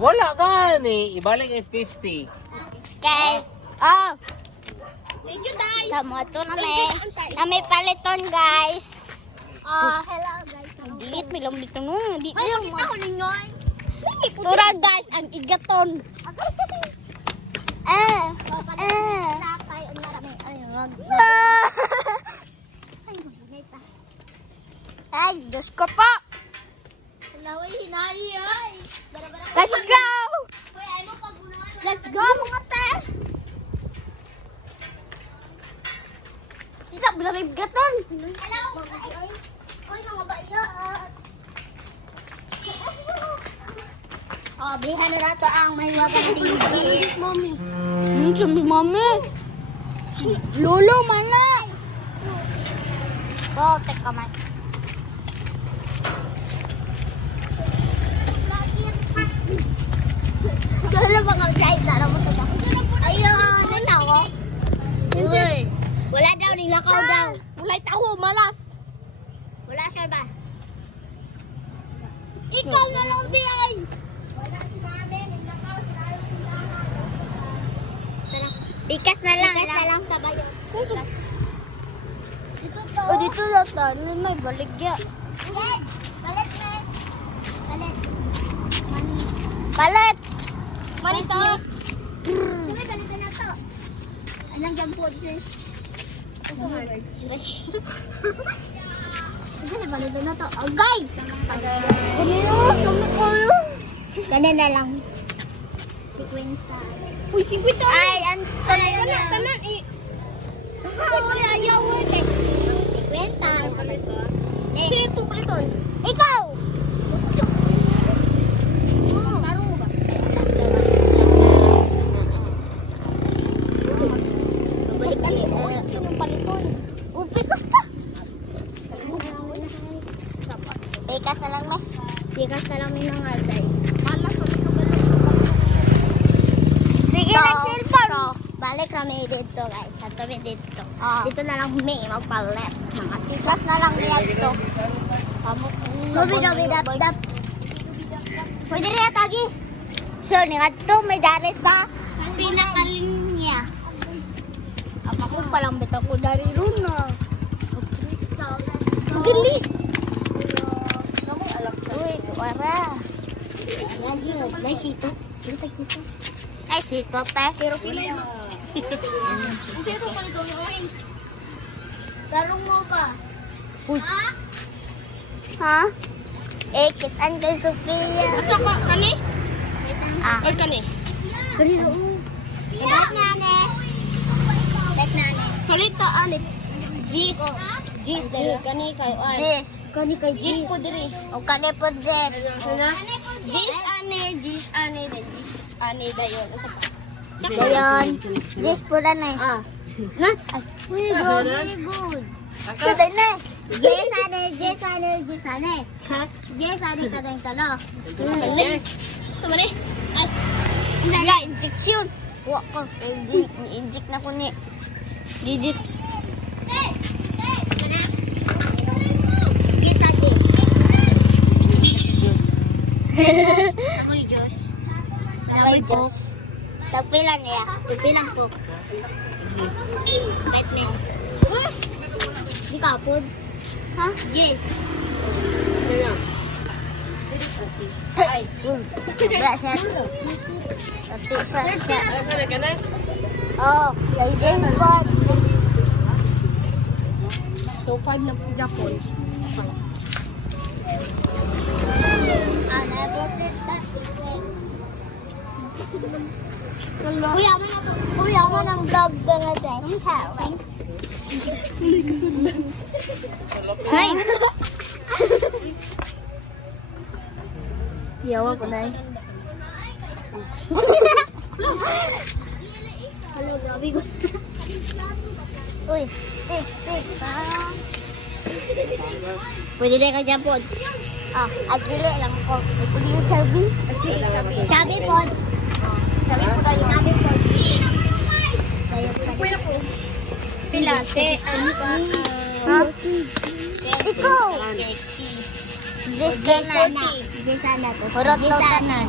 Wala gani. Ibalik ay 50. Okay. Oh. Thank you, Tay. Sa moto na may paliton, guys. Hello, guys. Dilit, may lang dito no. Di lang. Ay, ko ninyo. Tura, guys, ang igaton. Ay, Diyos ko po. Let's go! Let's go, mga te! Kita, belarib gaton! Hello! Oy, mga bayot! Oh, bilihan na nato ang mahiwagan na tingin. Mami. Sabi mami. Lolo, mana? Oh, teka man. Gala ba nga side na mo to ba? Ayun, ano ako? Uy. Wala daw, nilakaw daw. Wala tawo, malas. Wala siya ba? Ikaw na lang di ay. Wala si mami, nilakaw si tayo. Bikas na lang tabayo. Dito to. Oh, dito na tayo, may baligya. Balit na. Balit. Mani. Balit. Mani to. Sige, balit na to. Anong jampo siya? Sige, balit na to. Agay! Ganda na lang. 50. Uy, 50. Ay, tanan eh. Sige, ayaw mo eh. 50. Sino ito paliton? Ikaw! Taro mo ba? Balik kali. Sino paliton? Pikas ka! Pikas na lang mo. Pikas na lang may mga alday. Malas, sabi ka ba? Sige, nag-cellphone. So, balik kami dito guys. Sa tabi dito. Dito na lang may magpalit. Mga pikas na lang dito. Dap. Pwede rin natagi. So, nga to may dari sa pinakalinya. Ako palang bita ko dari runa. Gali. Uy, tuwara. Yan yun. May sito. Ay, sito, te. Pero pila yun. Ang sito pa ito. Tarong mo ba? Ha? Ha? Kitaan kay Sophia. Asa ka? Kani? Or kani? Kani ro. Bet nane. Kalita Alex. Jis dali kani kay Alex. Jis. Kani kay Jis po diri. O kani po Jis. Jis ane dayon. Asa pa? Dayon. Jis po na na. Ha? Very good. So then Jis ane. Ha? Jis ane kadang talo. So mani? Ila injection. Wa ko inject na ko ni. Digit. Ako'y Diyos. Tagpilan niya. Tagpilan po. Kahit me. Di ka po? Ha? Yes. Ay. Brasa. Oh, kay James Bond. So, 5 na Japon. Kuya mo ng vlog na din. Hey! Yawa ko na eh. Hello, grabe ko. Uy, pwede din ka dyan po. Agili lang ko. Pwede yung Chabis. Chabi po. Chabi po tayo. Chabi po. Yes. Pwede po. Pilate. Ano ba? Ha? Ikaw. Jis sana to. Hurot daw tanan.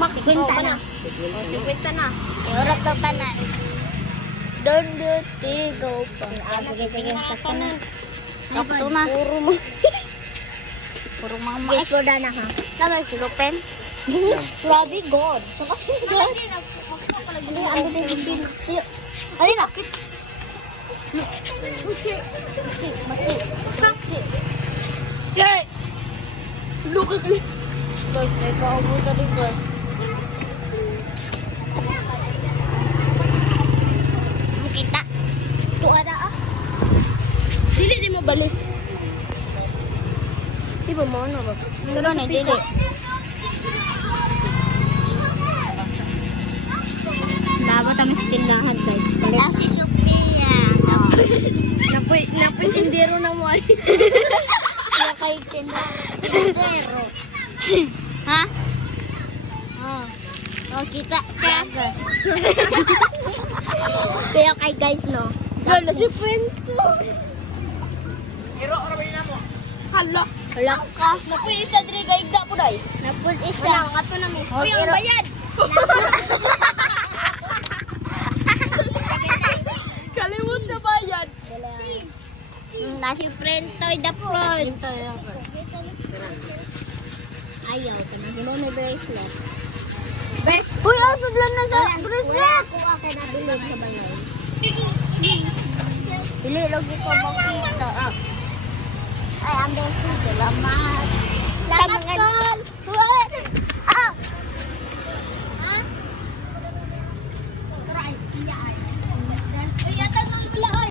Max kwenta na. O, 50 na. Hurot daw tanan. Don't go pa. Sige, sakto na. Sakto na. Puro mga mais. Yes, goda na ha. Naman si Rupen. Grabe, God. Sakit God. Ay, sakit. Jay! Look at me. Guys, may kaubo na rin, guys. Kita. Tuwa na ah. Dili mo balik. Di ba mo ano ba? Pero na, dili. Dapat kami sa tindahan, guys. Ah, si Sophia. Napoy tindero na mo ay. Kaya kay tindero. Ha? Oh, kita. Kaya kay guys, no? Wala si Puento. Hiro, rabay na mo. Hala ka. Napoy isa diri gaigda po day. Napoy isa. Wala, ato na mo. Uy, ang bayad. Kalimut sa bayad. Nasi Prentoy the front. Ayaw ka na. Sino may bracelet? Uy, asod lang na sa bracelet. Kuha ka na bilog sa balay. Dili, lagi ko makita. Ay, ang beso. Salamat. Salamat ko.